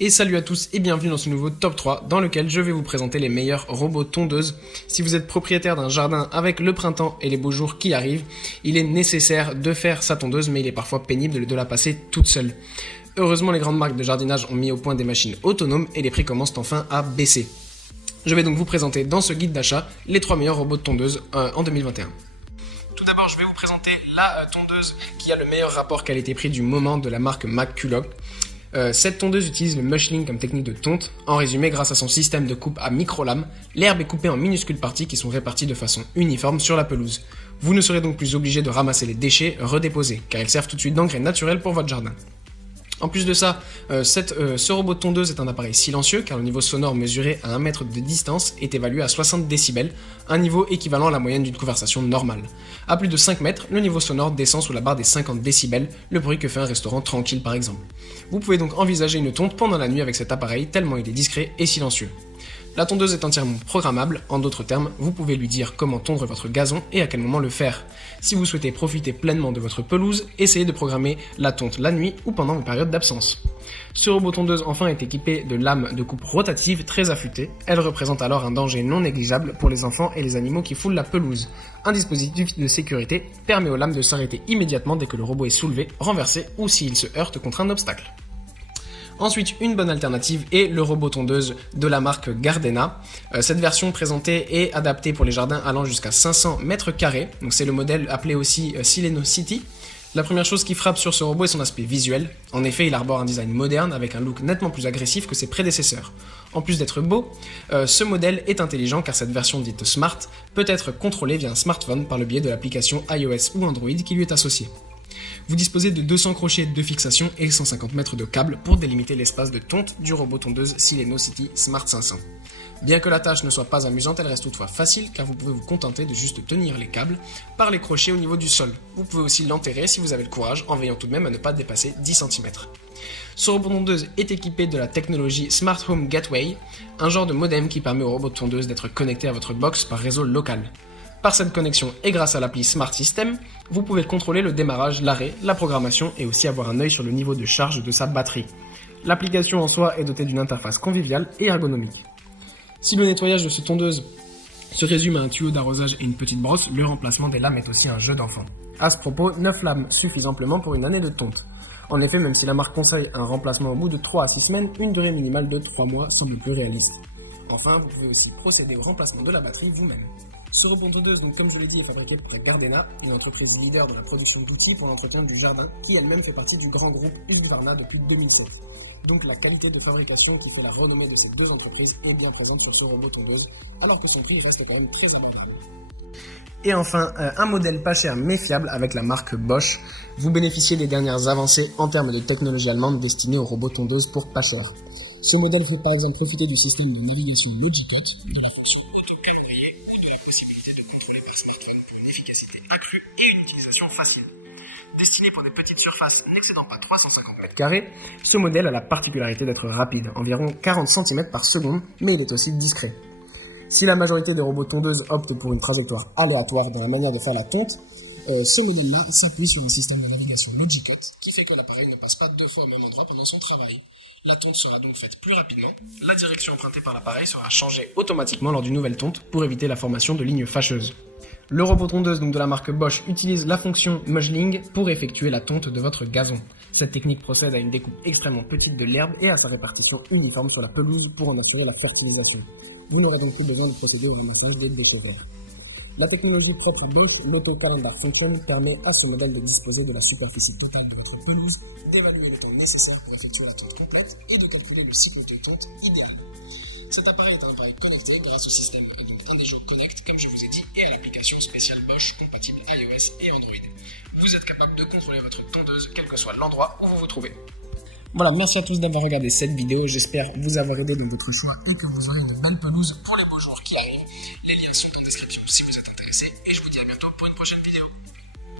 Et salut à tous et bienvenue dans ce nouveau top 3 dans lequel je vais vous présenter les meilleurs robots tondeuses. Si vous êtes propriétaire d'un jardin avec le printemps et les beaux jours qui arrivent, il est nécessaire de faire sa tondeuse mais il est parfois pénible de la passer toute seule. Heureusement, les grandes marques de jardinage ont mis au point des machines autonomes et les prix commencent enfin à baisser. Je vais donc vous présenter dans ce guide d'achat les 3 meilleurs robots de tondeuse en 2021. Tout d'abord, je vais vous présenter la tondeuse qui a le meilleur rapport qualité-prix du moment de la marque McCulloch. Cette tondeuse utilise le mushling comme technique de tonte. En résumé, grâce à son système de coupe à micro-lames, l'herbe est coupée en minuscules parties qui sont réparties de façon uniforme sur la pelouse. Vous ne serez donc plus obligé de ramasser les déchets redéposés, car ils servent tout de suite d'engrais naturel pour votre jardin. En plus de ça, ce robot de tondeuse est un appareil silencieux car le niveau sonore mesuré à 1 mètre de distance est évalué à 60 décibels, un niveau équivalent à la moyenne d'une conversation normale. À plus de 5 mètres, le niveau sonore descend sous la barre des 50 décibels, le bruit que fait un restaurant tranquille par exemple. Vous pouvez donc envisager une tonte pendant la nuit avec cet appareil tellement il est discret et silencieux. La tondeuse est entièrement programmable, en d'autres termes, vous pouvez lui dire comment tondre votre gazon et à quel moment le faire. Si vous souhaitez profiter pleinement de votre pelouse, essayez de programmer la tonte la nuit ou pendant vos périodes d'absence. Ce robot tondeuse enfin est équipé de lames de coupe rotatives très affûtées. Elles représentent alors un danger non négligeable pour les enfants et les animaux qui foulent la pelouse. Un dispositif de sécurité permet aux lames de s'arrêter immédiatement dès que le robot est soulevé, renversé ou s'il se heurte contre un obstacle. Ensuite, une bonne alternative est le robot tondeuse de la marque Gardena. Cette version présentée est adaptée pour les jardins allant jusqu'à 500 mètres carrés. Donc c'est le modèle appelé aussi Sileno City. La première chose qui frappe sur ce robot est son aspect visuel. En effet, il arbore un design moderne avec un look nettement plus agressif que ses prédécesseurs. En plus d'être beau, ce modèle est intelligent car cette version dite Smart peut être contrôlée via un smartphone par le biais de l'application iOS ou Android qui lui est associée. Vous disposez de 200 crochets de fixation et 150 mètres de câble pour délimiter l'espace de tonte du robot tondeuse Sileno City Smart 500. Bien que la tâche ne soit pas amusante, elle reste toutefois facile car vous pouvez vous contenter de juste tenir les câbles par les crochets au niveau du sol. Vous pouvez aussi l'enterrer si vous avez le courage en veillant tout de même à ne pas dépasser 10 cm. Ce robot tondeuse est équipé de la technologie Smart Home Gateway, un genre de modem qui permet au robot tondeuse d'être connecté à votre box par réseau local. Par cette connexion et grâce à l'appli Smart System, vous pouvez contrôler le démarrage, l'arrêt, la programmation et aussi avoir un œil sur le niveau de charge de sa batterie. L'application en soi est dotée d'une interface conviviale et ergonomique. Si le nettoyage de cette tondeuse se résume à un tuyau d'arrosage et une petite brosse, le remplacement des lames est aussi un jeu d'enfant. À ce propos, 9 lames suffisent amplement pour une année de tonte. En effet, même si la marque conseille un remplacement au bout de 3 à 6 semaines, une durée minimale de 3 mois semble plus réaliste. Enfin, vous pouvez aussi procéder au remplacement de la batterie vous-même. Ce robot tondeuse, donc, comme je l'ai dit, est fabriqué par Gardena, une entreprise leader de la production d'outils pour l'entretien du jardin, qui elle-même fait partie du grand groupe Husqvarna depuis 2007. Donc la qualité de fabrication qui fait la renommée de ces deux entreprises est bien présente sur ce robot tondeuse, alors que son prix reste quand même très abordable. Et enfin, un modèle pas cher mais fiable avec la marque Bosch. Vous bénéficiez des dernières avancées en termes de technologie allemande destinée aux robots tondeuses pour pas cher. Ce modèle fait par exemple profiter du système de navigation Logicut, de la fonction auto-calendrier ou de la possibilité de contrôler par smartphone pour une efficacité accrue et une utilisation facile. Destiné pour des petites surfaces n'excédant pas 350 m², ce modèle a la particularité d'être rapide, environ 40 cm par seconde, mais il est aussi discret. Si la majorité des robots tondeuses optent pour une trajectoire aléatoire dans la manière de faire la tonte, ce modèle-là s'appuie sur un système de navigation Logicut qui fait que l'appareil ne passe pas 2 fois au même endroit pendant son travail. La tonte sera donc faite plus rapidement, la direction empruntée par l'appareil sera changée automatiquement lors d'une nouvelle tonte pour éviter la formation de lignes fâcheuses. Le robot tondeuse donc de la marque Bosch utilise la fonction mushling pour effectuer la tonte de votre gazon. Cette technique procède à une découpe extrêmement petite de l'herbe et à sa répartition uniforme sur la pelouse pour en assurer la fertilisation. Vous n'aurez donc plus besoin de procéder au ramassage des déchets verts. La technologie propre à Bosch, l'Auto-Calendar Function, permet à ce modèle de disposer de la superficie totale de votre pelouse, d'évaluer le temps nécessaire pour effectuer la tonte complète et de calculer le cycle de tonte idéal. Cet appareil est un appareil connecté grâce au système Indejo Connect, comme je vous ai dit, et à l'application spéciale Bosch compatible iOS et Android. Vous êtes capable de contrôler votre tondeuse quel que soit l'endroit où vous vous trouvez. Voilà, merci à tous d'avoir regardé cette vidéo, j'espère vous avoir aidé dans votre choix et que vous aurez de belles pelouses pour les